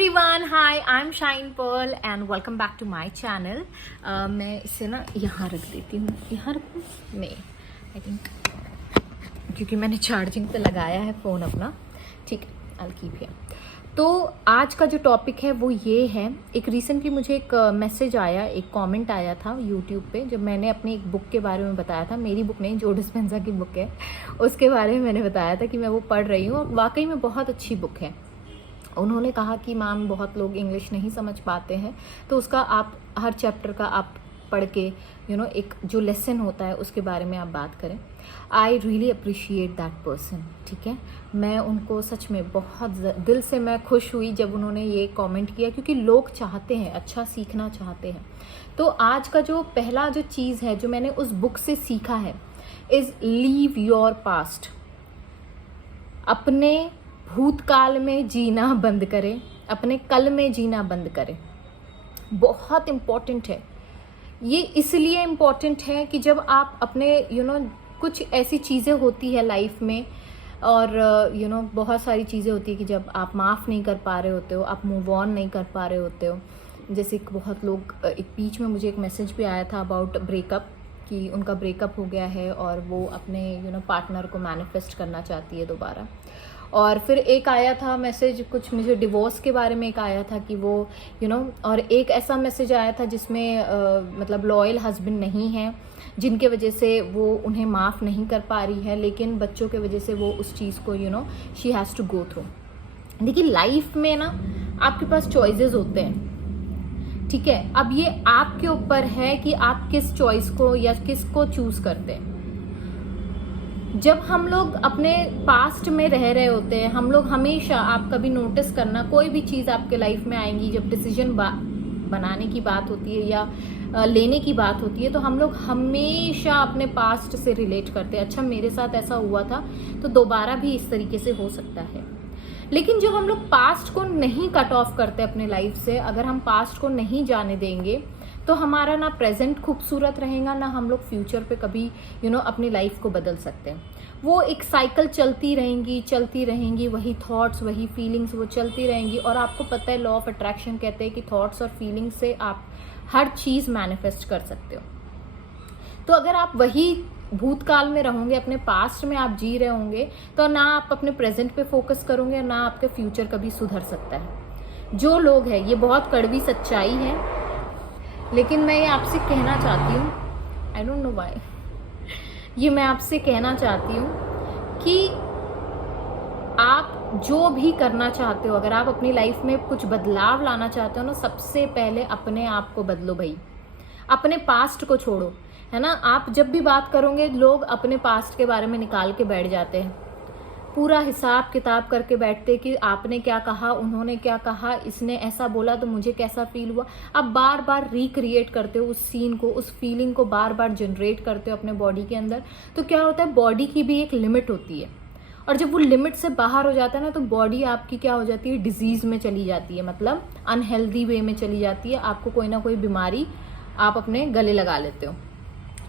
Everyone, hi, I am Shine Pearl and welcome back to my channel. मैं इसे ना यहाँ रख देती हूँ, यहाँ रखूँ नहीं, आई थिंक, क्योंकि मैंने चार्जिंग पे लगाया है फ़ोन अपना। ठीक है, आई विल कीप हियर। तो आज का जो टॉपिक है वो ये है, एक रिसेंटली मुझे एक मैसेज आया, एक कमेंट आया था यूट्यूब पे, जब मैंने अपनी एक बुक के बारे में बताया था। मेरी बुक नहीं, जो डिस्पेंसा की बुक है उसके बारे में मैंने बताया था कि मैं वो पढ़ रही हूँ और वाकई में बहुत अच्छी बुक है। उन्होंने कहा कि मैम बहुत लोग इंग्लिश नहीं समझ पाते हैं, तो उसका आप हर चैप्टर का आप पढ़ के एक जो लेसन होता है उसके बारे में आप बात करें। I really appreciate that person. ठीक है, मैं उनको सच में बहुत दिल से मैं खुश हुई जब उन्होंने ये कमेंट किया, क्योंकि लोग चाहते हैं, अच्छा सीखना चाहते हैं। तो आज का जो पहला जो चीज़ है जो मैंने उस बुक से सीखा है इज़ लीव योर पास्ट। अपने भूतकाल में जीना बंद करें, अपने कल में जीना बंद करें। बहुत इम्पॉर्टेंट है ये, इसलिए इम्पॉर्टेंट है कि जब आप अपने कुछ ऐसी चीज़ें होती है लाइफ में और बहुत सारी चीज़ें होती है कि जब आप माफ़ नहीं कर पा रहे होते हो, आप मूव ऑन नहीं कर पा रहे होते हो। जैसे कि बहुत लोग, एक बीच में मुझे एक मैसेज भी आया था अबाउट ब्रेकअप, कि उनका ब्रेकअप हो गया है और वो अपने पार्टनर को मैनिफेस्ट करना चाहती है दोबारा। और फिर एक आया था मैसेज, कुछ मुझे डिवोर्स के बारे में एक आया था कि वो और एक ऐसा मैसेज आया था जिसमें मतलब लॉयल हस्बैंड नहीं है, जिनके वजह से वो उन्हें माफ़ नहीं कर पा रही है, लेकिन बच्चों के वजह से वो उस चीज़ को she has to go through. देखिए, लाइफ में ना आपके पास चॉइसेस होते हैं, ठीक है। अब ये आपके ऊपर है कि आप किस चॉइस को या किस को चूज़ करते हैं। जब हम लोग अपने पास्ट में रह रहे होते हैं, हम लोग हमेशा, आप कभी नोटिस करना, कोई भी चीज़ आपके लाइफ में आएंगी, जब डिसीजन बनाने की बात होती है या लेने की बात होती है, तो हम लोग हमेशा अपने पास्ट से रिलेट करते हैं। अच्छा, मेरे साथ ऐसा हुआ था तो दोबारा भी इस तरीके से हो सकता है। लेकिन जब हम लोग पास्ट को नहीं कट ऑफ करते अपने लाइफ से, अगर हम पास्ट को नहीं जाने देंगे, तो हमारा ना प्रेजेंट खूबसूरत रहेगा, ना हम लोग फ्यूचर पे कभी अपनी लाइफ को बदल सकते हैं। वो एक साइकिल चलती रहेंगी, वही थॉट्स, वही फीलिंग्स, वो चलती रहेंगी। और आपको पता है, लॉ ऑफ अट्रैक्शन कहते हैं कि थॉट्स और फीलिंग्स से आप हर चीज़ मैनिफेस्ट कर सकते हो। तो अगर आप वही भूतकाल में रहोगे, अपने पास्ट में आप जी रहे होंगे, तो ना आप अपने प्रेजेंट पे फोकस करोगे, ना आपका फ्यूचर कभी सुधर सकता है। जो लोग हैं, ये बहुत कड़वी सच्चाई है, लेकिन मैं ये आपसे कहना चाहती हूँ, आई डोंट नो व्हाई, ये मैं आपसे कहना चाहती हूँ कि आप जो भी करना चाहते हो, अगर आप अपनी लाइफ में कुछ बदलाव लाना चाहते हो ना, सबसे पहले अपने आप को बदलो भाई, अपने पास्ट को छोड़ो, है ना। आप जब भी बात करोगे, लोग अपने पास्ट के बारे में निकाल के बैठ जाते हैं, पूरा हिसाब किताब करके बैठते कि आपने क्या कहा, उन्होंने क्या कहा, इसने ऐसा बोला तो मुझे कैसा फील हुआ। आप बार बार रिक्रिएट करते हो उस सीन को, उस फीलिंग को बार बार जनरेट करते हो अपने बॉडी के अंदर। तो क्या होता है, बॉडी की भी एक लिमिट होती है, और जब वो लिमिट से बाहर हो जाता है ना, तो बॉडी आपकी क्या हो जाती है, डिजीज में चली जाती है, मतलब अनहेल्दी वे में चली जाती है। आपको कोई ना कोई बीमारी आप अपने गले लगा लेते हो।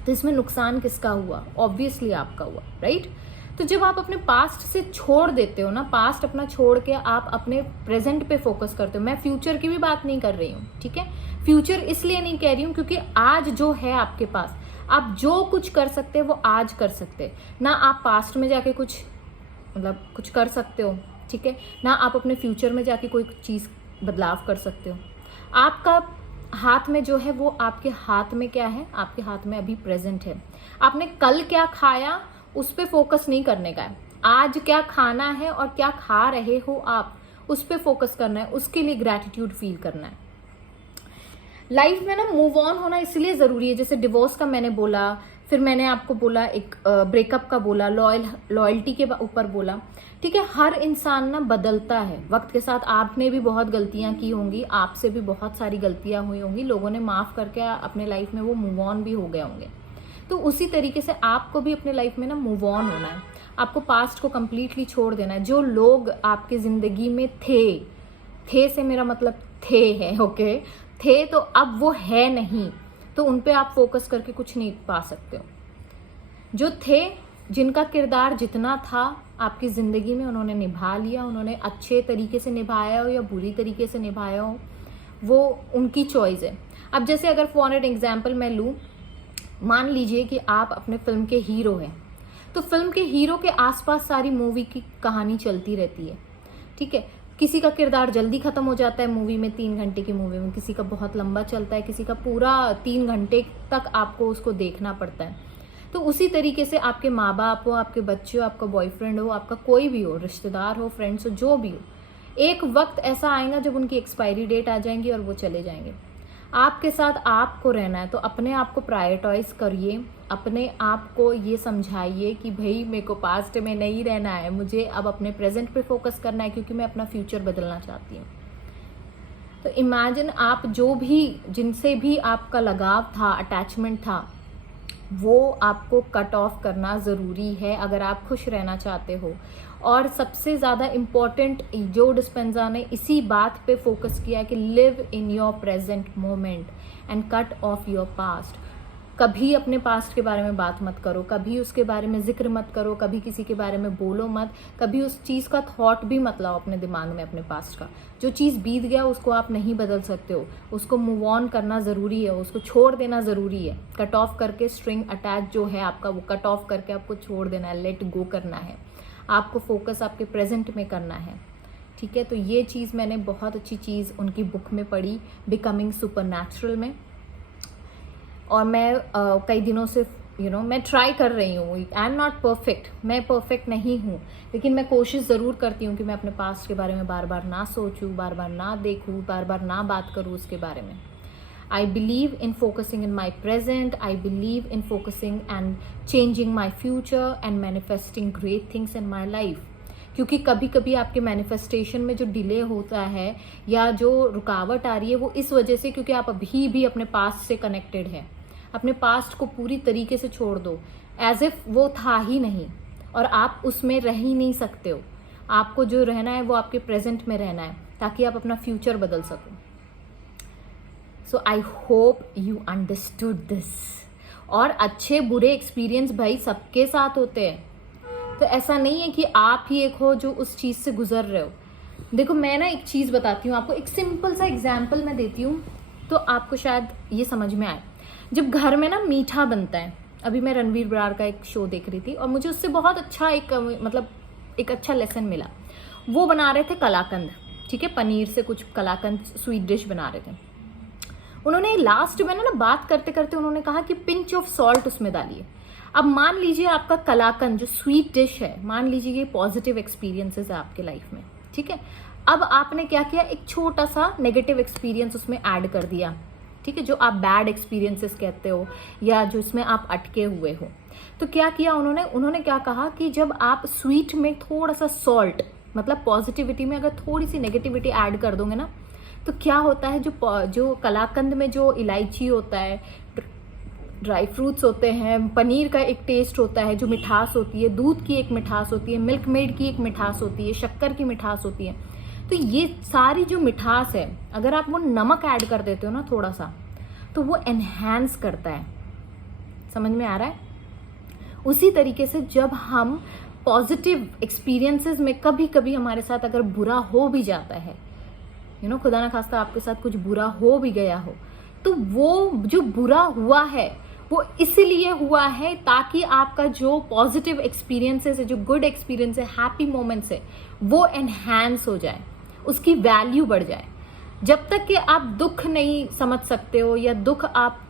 तो इसमें नुकसान किसका हुआ? ऑब्वियसली आपका हुआ, राइट। तो जब आप अपने पास्ट से छोड़ देते हो ना, पास्ट अपना छोड़ के आप अपने प्रेजेंट पे फोकस करते हो। मैं फ्यूचर की भी बात नहीं कर रही हूँ, ठीक है। फ्यूचर इसलिए नहीं कह रही हूँ क्योंकि आज जो है आपके पास, आप जो कुछ कर सकते हैं वो आज कर सकते हैं ना। आप पास्ट में जाके कुछ कर सकते हो, ठीक है ना। आप अपने फ्यूचर में जाके कोई चीज़ बदलाव कर सकते हो। आपका हाथ में जो है, वो आपके हाथ में क्या है, आपके हाथ में अभी प्रेजेंट है। आपने कल क्या खाया उस पर फोकस नहीं करने का है, आज क्या खाना है और क्या खा रहे हो आप, उस पर फोकस करना है, उसके लिए ग्रैटिट्यूड फील करना है। लाइफ में ना मूव ऑन होना इसलिए ज़रूरी है, जैसे डिवोर्स का मैंने बोला, फिर मैंने आपको बोला एक ब्रेकअप का बोला, लॉयल्टी के ऊपर बोला, ठीक है। हर इंसान ना बदलता है वक्त के साथ। आपने भी बहुत गलतियां की होंगी, आपसे भी बहुत सारी गलतियां हुई होंगी, लोगों ने माफ़ करके अपने लाइफ में वो मूव ऑन भी हो गए होंगे। तो उसी तरीके से आपको भी अपने लाइफ में ना मूव ऑन होना है, आपको पास्ट को कंप्लीटली छोड़ देना है। जो लोग आपकी ज़िंदगी में थे से मेरा मतलब थे है, ओके, थे तो अब वो है नहीं, तो उन पे आप फोकस करके कुछ नहीं पा सकते हो। जो थे, जिनका किरदार जितना था, आपकी ज़िंदगी में उन्होंने निभा लिया, उन्होंने अच्छे तरीके से निभाया हो या बुरी तरीके से निभाया हो, वो उनकी चॉइस है। अब जैसे अगर फॉर एन एग्जाम्पल मैं लूँ, मान लीजिए कि आप अपने फिल्म के हीरो हैं, तो फिल्म के हीरो के आसपास सारी मूवी की कहानी चलती रहती है, ठीक है। किसी का किरदार जल्दी ख़त्म हो जाता है मूवी में, 3 घंटे की मूवी में, किसी का बहुत लंबा चलता है, किसी का पूरा 3 घंटे तक आपको उसको देखना पड़ता है। तो उसी तरीके से आपके माँ बाप हो, आपके बच्चे हो, आपका बॉयफ्रेंड हो, आपका कोई भी हो, रिश्तेदार हो, फ्रेंड्स हो, जो भी हो, एक वक्त ऐसा आएगा जब उनकी एक्सपायरी डेट आ जाएंगी और वो चले जाएंगे। आपके साथ आपको रहना है, तो अपने आप को प्रायोरिटाइज करिए, अपने आप को ये समझाइए कि भाई मेरे को पास्ट में नहीं रहना है, मुझे अब अपने प्रेजेंट पे फोकस करना है, क्योंकि मैं अपना फ्यूचर बदलना चाहती हूँ। तो इमेजिन आप जो भी, जिनसे भी आपका लगाव था, अटैचमेंट था, वो आपको कट ऑफ करना ज़रूरी है अगर आप खुश रहना चाहते हो। और सबसे ज़्यादा इम्पॉर्टेंट, जो डिस्पेंजा ने इसी बात पे फोकस किया कि live in your present moment and cut off your past. कभी अपने पास्ट के बारे में बात मत करो, कभी उसके बारे में जिक्र मत करो, कभी किसी के बारे में बोलो मत, कभी उस चीज़ का थॉट भी मत लाओ अपने दिमाग में अपने पास्ट का। जो चीज़ बीत गया उसको आप नहीं बदल सकते हो, उसको मूव ऑन करना ज़रूरी है, उसको छोड़ देना ज़रूरी है। कट ऑफ करके, स्ट्रिंग अटैच जो है आपका, वो कट ऑफ करके आपको छोड़ देना है, लेट गो करना है। आपको फोकस आपके प्रेजेंट में करना है, ठीक है। तो ये चीज़ मैंने बहुत अच्छी चीज़ उनकी बुक में पढ़ी, बिकमिंग सुपरनैचुरल में। और मैं कई दिनों से मैं ट्राई कर रही हूँ। आई एम नॉट परफेक्ट, मैं परफेक्ट नहीं हूँ, लेकिन मैं कोशिश ज़रूर करती हूँ कि मैं अपने पास्ट के बारे में बार बार ना सोचूँ, बार बार ना देखूँ, बार बार ना बात करूँ उसके बारे में। I believe in focusing in my present, I believe in focusing and changing my future and manifesting great things in my life। क्योंकि कभी कभी आपके मैनिफेस्टेशन में जो डिले होता है या जो रुकावट आ रही है, वो इस वजह से क्योंकि आप अभी भी अपने पास्ट से कनेक्टेड है। अपने पास्ट को पूरी तरीके से छोड़ दो, एज इफ वो था ही नहीं, और आप उसमें रह ही नहीं सकते हो। आपको जो रहना है वो आपके प्रेजेंट में रहना है, ताकि आप अपना फ्यूचर बदल सको। So I hope you understood this. और अच्छे बुरे एक्सपीरियंस भाई सबके साथ होते हैं, तो ऐसा नहीं है कि आप ही एक हो जो उस चीज़ से गुजर रहे हो। देखो मैं ना एक चीज़ बताती हूँ आपको, एक सिंपल सा एग्जाम्पल मैं देती हूँ तो आपको शायद ये समझ में आए। जब घर में ना मीठा बनता है, अभी मैं रणवीर बरार का एक शो देख रही थी और मुझे उससे बहुत अच्छा एक अच्छा लेसन मिला। वो बना रहे थे कलाकंद, ठीक है, पनीर से कुछ कलाकंद स्वीट डिश बना रहे थे। उन्होंने लास्ट में ना बात करते करते उन्होंने कहा कि पिंच ऑफ सॉल्ट उसमें डालिए। अब मान लीजिए आपका कलाकंद जो स्वीट डिश है, मान लीजिए ये पॉजिटिव एक्सपीरियंसेस है आपके लाइफ में, ठीक है। अब आपने क्या किया, एक छोटा सा नेगेटिव एक्सपीरियंस उसमें ऐड कर दिया, ठीक है, जो आप बैड एक्सपीरियंसेस कहते हो या जो इसमें आप अटके हुए हो। तो क्या किया उन्होंने क्या कहा कि जब आप स्वीट में थोड़ा सा सॉल्ट, मतलब पॉजिटिविटी में अगर थोड़ी सी नेगेटिविटी ऐड कर दोगे ना, तो क्या होता है, जो कलाकंद में जो इलायची होता है, ड्राई फ्रूट्स होते हैं, पनीर का एक टेस्ट होता है, जो मिठास होती है, दूध की एक मिठास होती है, मिल्क मेड की एक मिठास होती है, शक्कर की मिठास होती है। तो ये सारी जो मिठास है, अगर आप वो नमक ऐड कर देते हो ना थोड़ा सा, तो वो एनहांस करता है। समझ में आ रहा है? उसी तरीके से जब हम पॉजिटिव एक्सपीरियंसेस में कभी कभी हमारे साथ अगर बुरा हो भी जाता है, खुदा ना खास्ता आपके साथ कुछ बुरा हो भी गया हो, तो वो जो बुरा हुआ है वो इसलिए हुआ है ताकि आपका जो पॉजिटिव एक्सपीरियंसेस है, जो गुड एक्सपीरियंस है, हैप्पी मोमेंट्स है, वो एनहांस हो जाए, उसकी वैल्यू बढ़ जाए। जब तक कि आप दुख नहीं समझ सकते हो या दुख आप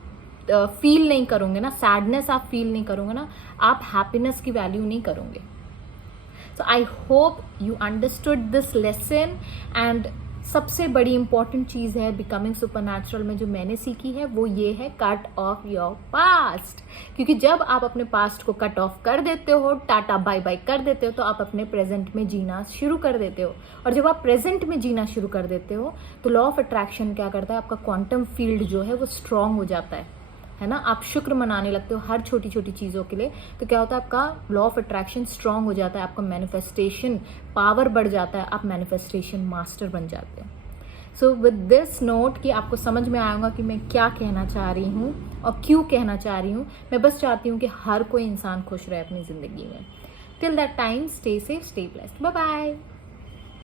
फील नहीं करोगे ना, सैडनेस आप फील नहीं करोगे ना, आप हैप्पीनेस की वैल्यू नहीं करोगे। So I hope you understood this lesson. And सबसे बड़ी इंपॉर्टेंट चीज़ है बिकमिंग सुपरनैचुरल में जो मैंने सीखी है, वो ये है कट ऑफ योर पास्ट। क्योंकि जब आप अपने पास्ट को कट ऑफ कर देते हो, टाटा बाय बाय कर देते हो, तो आप अपने प्रेजेंट में जीना शुरू कर देते हो। और जब आप प्रेजेंट में जीना शुरू कर देते हो, तो लॉ ऑफ अट्रैक्शन क्या करता है, आपका क्वांटम फील्ड जो है वो स्ट्रांग हो जाता है ना। आप शुक्र मनाने लगते हो हर छोटी छोटी चीज़ों के लिए। तो क्या होता है, आपका लॉ ऑफ अट्रैक्शन स्ट्रांग हो जाता है, आपका मैनिफेस्टेशन पावर बढ़ जाता है, आप मैनिफेस्टेशन मास्टर बन जाते हैं। सो विद दिस नोट कि आपको समझ में आएगा कि मैं क्या कहना चाह रही हूँ और क्यों कहना चाह रही हूँ। मैं बस चाहती हूँ कि हर कोई इंसान खुश रहे अपनी ज़िंदगी में। Till that time stay safe, stay blessed, bye bye.